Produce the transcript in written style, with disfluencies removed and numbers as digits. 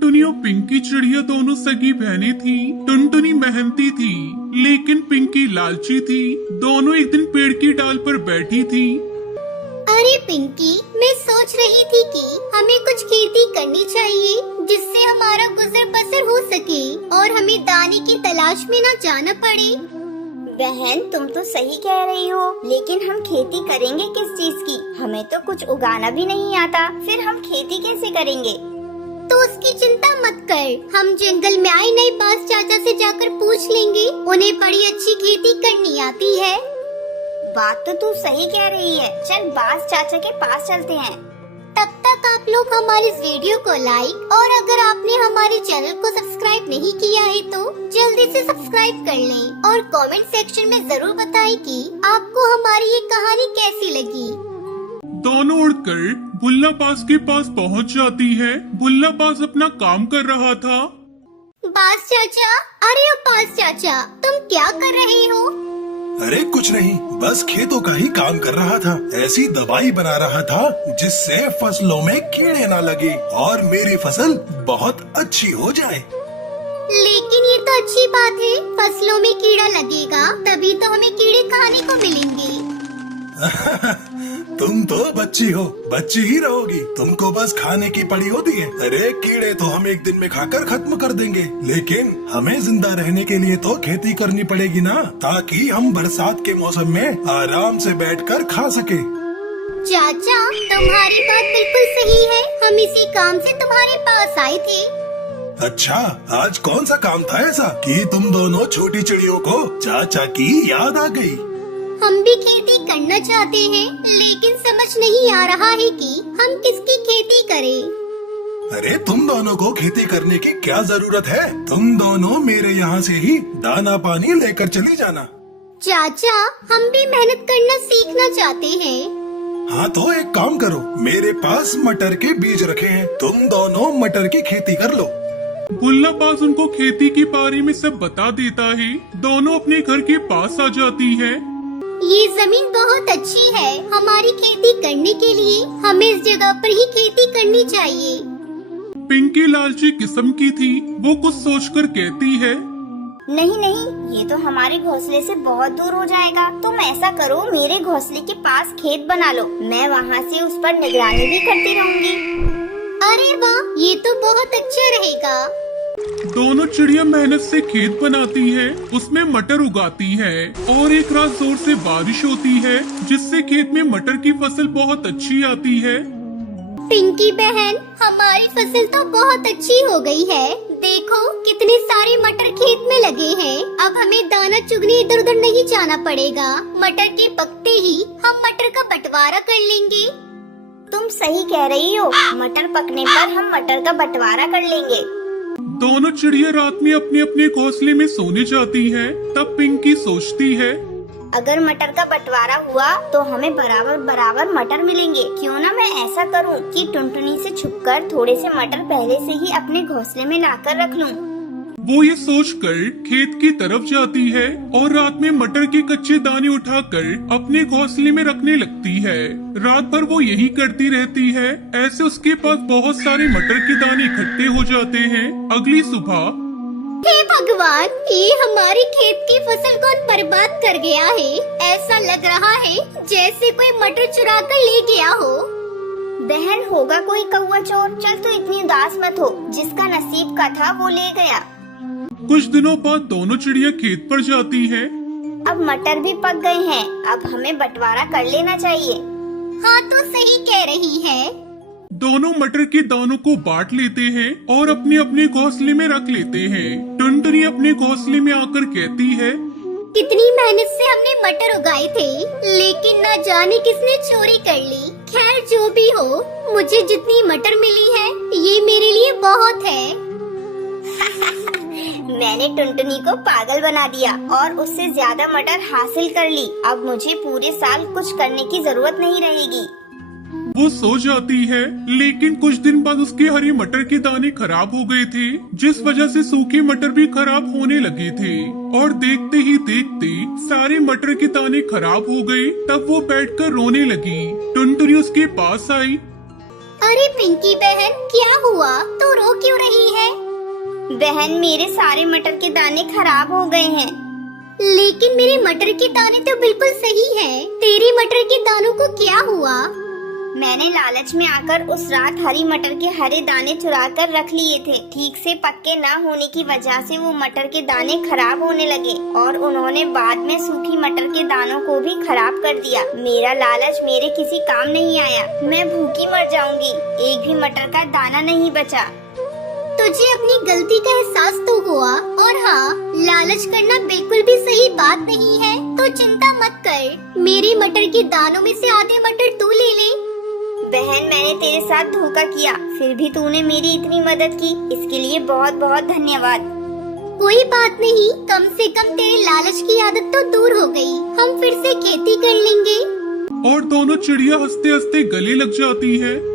टुनटुनी और पिंकी चिड़िया दोनों सगी बहनें थी। टुनटुनी मेहनती थी लेकिन पिंकी लालची थी। दोनों एक दिन पेड़ की डाल पर बैठी थी। अरे पिंकी, मैं सोच रही थी कि हमें कुछ खेती करनी चाहिए जिससे हमारा गुजर बसर हो सके और हमें दाने की तलाश में न जाना पड़े। बहन, तुम तो सही कह रही हो, लेकिन हम खेती करेंगे किस चीज की? हमें तो कुछ उगाना भी नहीं आता, फिर हम खेती कैसे करेंगे? तो उसकी चिंता मत कर, हम जंगल में आए नए बास चाचा से जाकर पूछ लेंगे, उन्हें बड़ी अच्छी खेती करनी आती है। बात तो तू सही कह रही है, चल बास चाचा के पास चलते हैं। तब तक आप लोग हमारे इस वीडियो को लाइक और अगर आपने हमारे चैनल को सब्सक्राइब नहीं किया है तो जल्दी से सब्सक्राइब कर लें और कमेंट सेक्शन में जरूर बताएं कि आपको हमारी ये कहानी कैसी लगी। दोनों उड़कर भुल्ला बास के पास पहुंच जाती है। भुल्ला बास अपना काम कर रहा था। बास चाचा, अरे बास चाचा, तुम क्या कर रहे हो? अरे कुछ नहीं, बस खेतों का ही काम कर रहा था। ऐसी दवाई बना रहा था जिससे फसलों में कीड़े ना लगे और मेरी फसल बहुत अच्छी हो जाए। लेकिन ये तो अच्छी बात है, फसलों में कीड़ा लगेगा तभी तो हमें कीड़े खाने को मिलेंगे। तुम तो बच्ची हो, बच्ची ही रहोगी, तुमको बस खाने की पड़ी होती है। अरे कीड़े तो हम एक दिन में खाकर खत्म कर देंगे, लेकिन हमें जिंदा रहने के लिए तो खेती करनी पड़ेगी ना, ताकि हम बरसात के मौसम में आराम से बैठकर खा सके। चाचा, तुम्हारी बात बिल्कुल सही है, हम इसी काम से तुम्हारे पास आए थे। अच्छा, आज कौन सा काम था ऐसा कि तुम दोनों छोटी चिड़ियों को चाचा की याद आ गई? हम भी खेती करना चाहते हैं, लेकिन समझ नहीं आ रहा है कि हम किसकी खेती करें। अरे तुम दोनों को खेती करने की क्या जरूरत है? तुम दोनों मेरे यहाँ से ही दाना पानी लेकर चली जाना। चाचा, हम भी मेहनत करना सीखना चाहते हैं। हाँ तो एक काम करो, मेरे पास मटर के बीज रखे हैं, तुम दोनों मटर की खेती कर लो। भुल्ला बास उनको खेती के बारे में सब बता देता है। दोनों अपने घर के पास आ जाती है। ये जमीन बहुत अच्छी है हमारी खेती करने के लिए, हमें इस जगह पर ही खेती करनी चाहिए। पिंकी लालची किस्म की थी, वो कुछ सोचकर कहती है, नहीं नहीं, ये तो हमारे घोंसले से बहुत दूर हो जाएगा। तुम ऐसा करो, मेरे घोंसले के पास खेत बना लो, मैं वहाँ से उस पर निगरानी भी करती रहूँगी। अरे वाह, ये तो बहुत अच्छा रहेगा। दोनों चिड़िया मेहनत से खेत बनाती है, उसमें मटर उगाती है और एक रात जोर से बारिश होती है जिससे खेत में मटर की फसल बहुत अच्छी आती है। पिंकी बहन, हमारी फसल तो बहुत अच्छी हो गई है, देखो कितने सारे मटर खेत में लगे हैं। अब हमें दाना चुगने इधर उधर नहीं जाना पड़ेगा, मटर के पकते ही हम मटर का बंटवारा कर लेंगे। तुम सही कह रही हो, मटर पकने पर हम मटर का बंटवारा कर लेंगे। दोनों चिड़िया रात में अपने अपने घोंसले में सोने जाती है। तब पिंकी सोचती है, अगर मटर का बंटवारा हुआ तो हमें बराबर बराबर मटर मिलेंगे। क्यों ना मैं ऐसा करूं कि टुनटुनी से छुपकर थोड़े से मटर पहले से ही अपने घोंसले में लाकर रख लूं। वो ये सोचकर खेत की तरफ जाती है और रात में मटर के कच्चे दाने उठाकर अपने घोंसले में रखने लगती है। रात भर वो यही करती रहती है। ऐसे उसके पास बहुत सारे मटर के दाने इकट्ठे हो जाते हैं। अगली सुबह, हे भगवान, ये हमारे खेत की फसल कौन बर्बाद कर गया है? ऐसा लग रहा है जैसे कोई मटर चुरा कर ले गया हो। बहन, होगा कोई कौवा चोर। चल तू इतनी उदास मत हो, जिसका नसीब का था वो ले गया। कुछ दिनों बाद दोनों चिड़िया खेत पर जाती है। अब मटर भी पक गए हैं, अब हमें बंटवारा कर लेना चाहिए। हाँ तो सही कह रही है। दोनों मटर के दानों को बांट लेते हैं और अपने अपने घोंसले में रख लेते हैं। टुनटुनी अपने घोंसले में आकर कहती है, कितनी मेहनत से हमने मटर उगाए थे, लेकिन न जाने किसने चोरी कर ली। खैर जो भी हो, मुझे जितनी मटर मिली है ये मेरे लिए बहुत है। मैंने टुनटुनी को पागल बना दिया और उससे ज्यादा मटर हासिल कर ली। अब मुझे पूरे साल कुछ करने की जरूरत नहीं रहेगी। वो सो जाती है, लेकिन कुछ दिन बाद उसके हरे मटर के दाने खराब हो गए थे, जिस वजह से सूखे मटर भी खराब होने लगे थे और देखते ही देखते सारे मटर के दाने खराब हो गए। तब वो बैठकर रोने लगी। टुनटुनी उसके पास आई। अरे पिंकी बहन, क्या हुआ? तू रो क्यों रही है? बहन, मेरे सारे मटर के दाने खराब हो गए हैं। लेकिन मेरे मटर के दाने तो बिल्कुल सही हैं। तेरी मटर के दानों को क्या हुआ? मैंने लालच में आकर उस रात हरी मटर के हरे दाने चुरा कर रख लिए थे। ठीक से पक्के न होने की वजह से वो मटर के दाने खराब होने लगे और उन्होंने बाद में सूखी मटर के दानों को भी खराब कर दिया। मेरा लालच मेरे किसी काम नहीं आया। मैं भूखी मर जाऊंगी। एक भी मटर का दाना नहीं बचा। तुझे अपनी गलती का एहसास तो हुआ, और हाँ, लालच करना बिल्कुल भी सही बात नहीं है। तो चिंता मत कर, मेरी मटर के दानों में से आधे मटर तू ले ले। बहन, मैंने तेरे साथ धोखा किया, फिर भी तूने मेरी इतनी मदद की, इसके लिए बहुत बहुत धन्यवाद। कोई बात नहीं, कम से कम तेरे लालच की आदत तो दूर हो गई। हम फिर से खेती कर लेंगे। और दोनों चिड़िया हंसते हंसते गले लग जाती है।